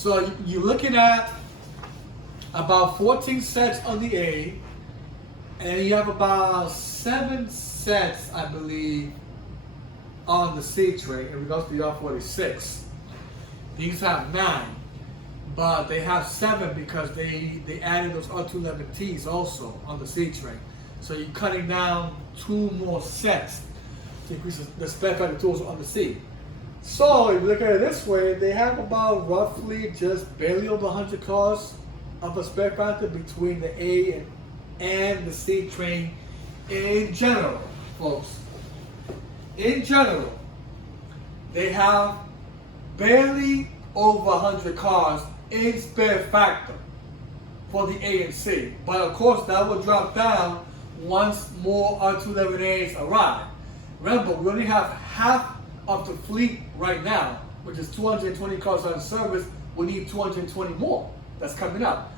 So you're looking at about 14 sets on the A, and you have about 7 sets, I believe, on the C train in regards to the R46. These have 9, but they have 7 because they added those R211Ts also on the C train. So you're cutting down 2 more sets to increase the spare factor tools on the C. So if you look at it this way, they have about roughly just barely over 100 cars of a spare factor between the A and the C train in general, folks. In general, they have barely over 100 cars in spare factor for the A and C. But of course, that will drop down once more R211As arrive. Remember, we only have half of the fleet right now, which is 220 cars on service. We need 220 more. That's coming up.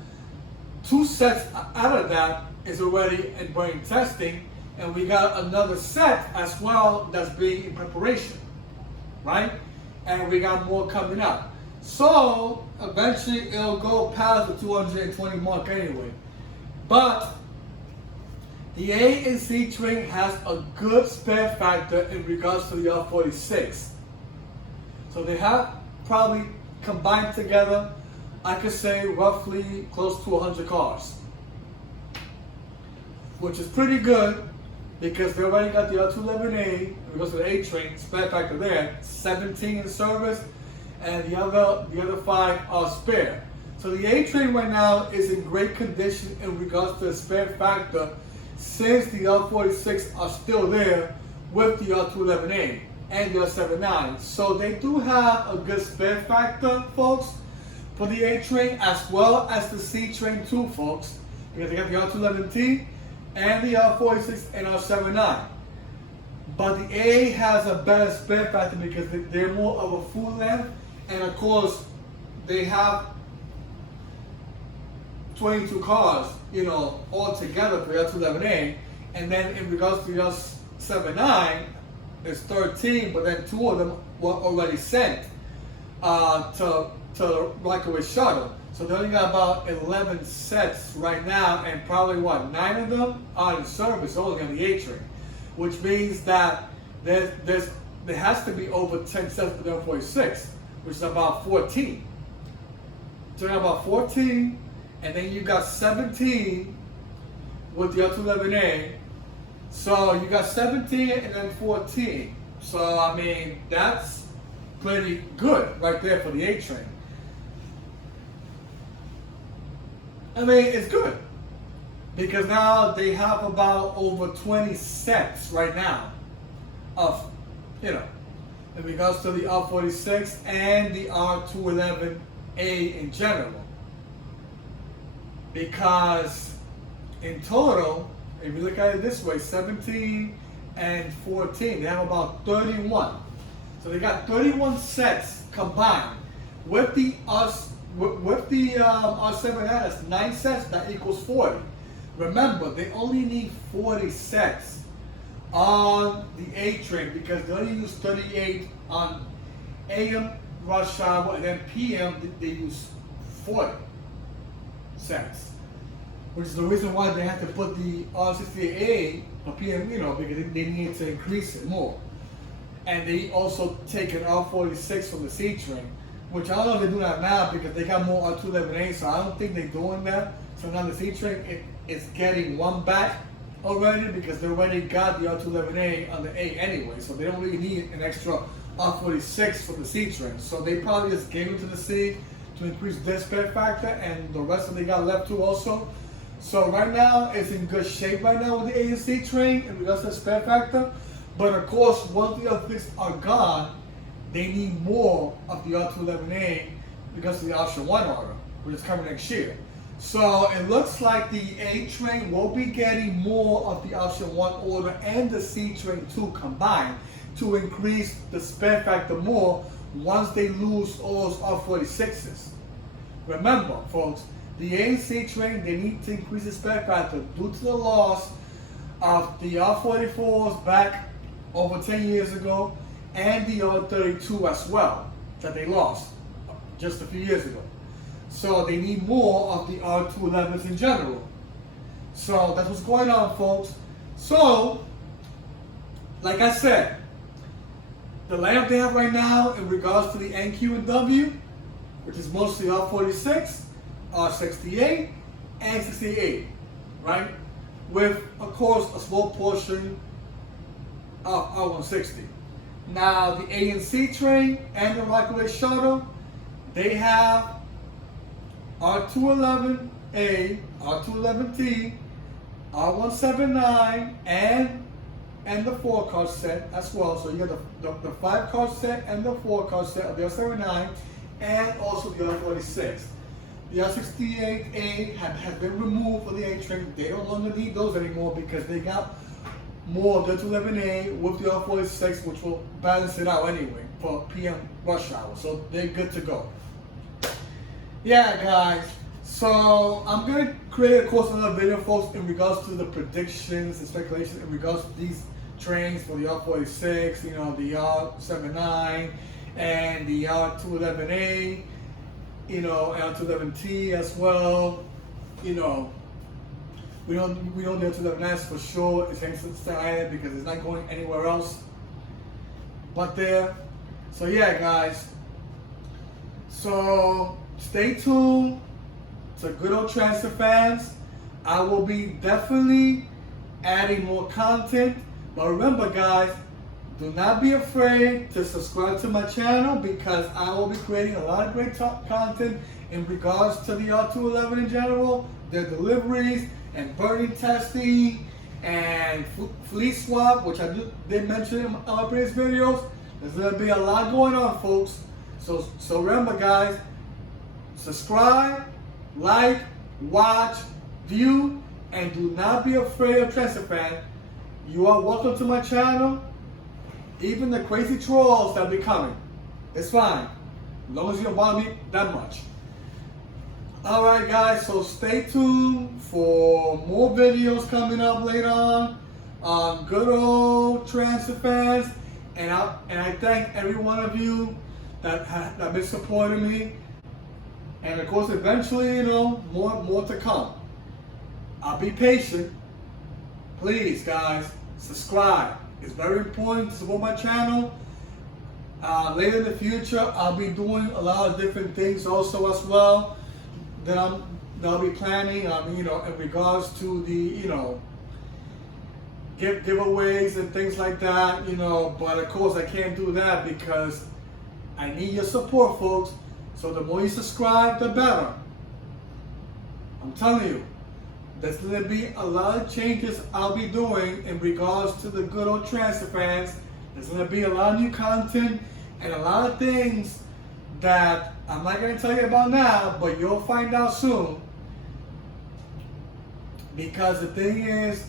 2 sets out of that is already in brain testing, and we got another set as well that's being in preparation, right? And we got more coming up. So eventually it'll go past the 220 mark anyway. But the A and C train has a good spare factor in regards to the R46. So they have probably combined together, I could say roughly close to 100 cars, which is pretty good because they already got the R211A in regards to the A train spare factor there, 17 in service, and the other 5 are spare. So the A train right now is in great condition in regards to the spare factor, since the R46 are still there with the R211A and the R79. So they do have a good spare factor, folks, for the A train as well as the C train too, folks, because they got the R211T and the R46 and R79. But the A has a better spare factor because they're more of a full length, and of course they have 22 cars, you know, all together for the R211A, and then in regards to the R79, there's 13, but then 2 of them were already sent to Rockaway Shuttle. So they only got about 11 sets right now, and probably 9 of them are in service only on the A train, which means that there has to be over 10 sets for the R46, which is about 14. So you got about 14. And then you got 17 with the R211A. So you got 17 and then 14. So I mean, that's pretty good right there for the A train. I mean, it's good because now they have about over 20 sets right now of, you know, in regards to the R46 and the R211A in general. Because in total, if you look at it this way, 17 and 14, they have about 31. So they got 31 sets combined. With the R7 that's 9 sets, that equals 40. Remember, they only need 40 sets on the A train because they only use 38 on AM rush hour, and then PM they use 40 sets, which is the reason why they have to put the R68A or PM, you know, because they need to increase it more. And they also take an R46 from the C train, which I don't know if they do that now because they got more R211A, so I don't think they're doing that. So now the C train is getting 1 back already because they already got the R211A on the A anyway, so they don't really need an extra R46 for the C train. So they probably just gave it to the C to increase their spare factor, and the rest of they got left too also. So right now it's in good shape right now with the A and C train in regards to the spare factor. But of course, once the R6 are gone, they need more of the R211A because of the option 1 order, which is coming next year. So it looks like the A train will be getting more of the option 1 order and the C train too combined to increase the spare factor more once they lose all those R46s. Remember, folks, the A and C train, they need to increase the spare factor due to the loss of the R44s back over 10 years ago and the R32 as well that they lost just a few years ago. So they need more of the R211s in general. So that's what's going on, folks. So, like I said, the lineup they have right now in regards to the NQ and W, which is mostly R46, R68, and 68, right? With, of course, a small portion of R160. Now, the A and C train and the Rockaway shuttle, they have R211A, R211T, R179, and the 4-car set as well. So you got the 5-car set and the 4-car set of the R79 and also the R46. The R68A has been removed for the A train. They no longer need those anymore because they got more of the 211A with the R46, which will balance it out anyway for PM rush hour. So they're good to go. Yeah, guys. So I'm gonna create, of course, another video, folks, in regards to the predictions and speculation in regards to these trains for the R46, you know, the R79 and the R211A, you know, R211T as well. You know, we don't the R211S for sure. It's inside because it's not going anywhere else but there. So yeah, guys. So stay tuned to Good Old Transfer Fans. I will be definitely adding more content. But remember, guys, do not be afraid to subscribe to my channel because I will be creating a lot of great content in regards to the R211 in general, their deliveries and burning testing and fleet swap, which I did mention in my previous videos. There's going to be a lot going on, folks. So remember, guys, subscribe, like, watch, view, and do not be afraid of Transfer Fan. You are welcome to my channel. Even the crazy trolls that be coming, it's fine, as long as you don't bother me that much. Alright, guys, so stay tuned for more videos coming up later on Good Old Transfer Fans. And I thank every one of you that have been supporting me. And of course, eventually, you know, more to come. I'll be patient. Please, guys, subscribe. It's very important to support my channel. Later in the future, I'll be doing a lot of different things also as well that I'll be planning. You know, in regards to the, you know, giveaways and things like that. You know, but of course, I can't do that because I need your support, folks. So the more you subscribe, the better. I'm telling you. There's going to be a lot of changes I'll be doing in regards to the Good Old Transfer Fans. There's going to be a lot of new content and a lot of things that I'm not going to tell you about now, but you'll find out soon. Because the thing is,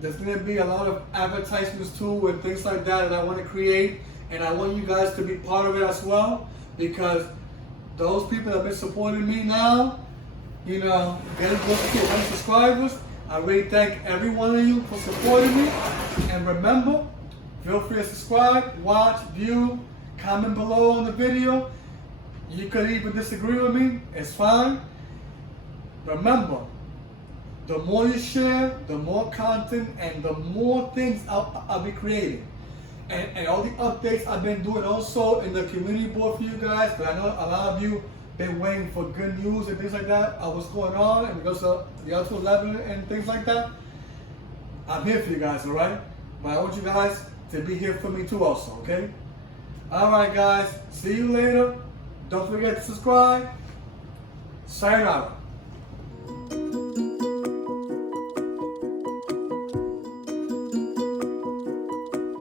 there's going to be a lot of advertisements too and things like that I want to create. And I want you guys to be part of it as well. Because those people that have been supporting me now, you know, getting close to 100 subscribers. I really thank every one of you for supporting me. And remember, feel free to subscribe, watch, view, comment below on the video. You could even disagree with me, it's fine. Remember, the more you share, the more content and the more things I'll be creating. And all the updates I've been doing also in the community board for you guys, but I know a lot of you been waiting for good news and things like that, what's going on and because of the R211 and things like that. I'm here for you guys, alright? But I want you guys to be here for me too also, okay? Alright, guys, see you later. Don't forget to subscribe. Sayonara.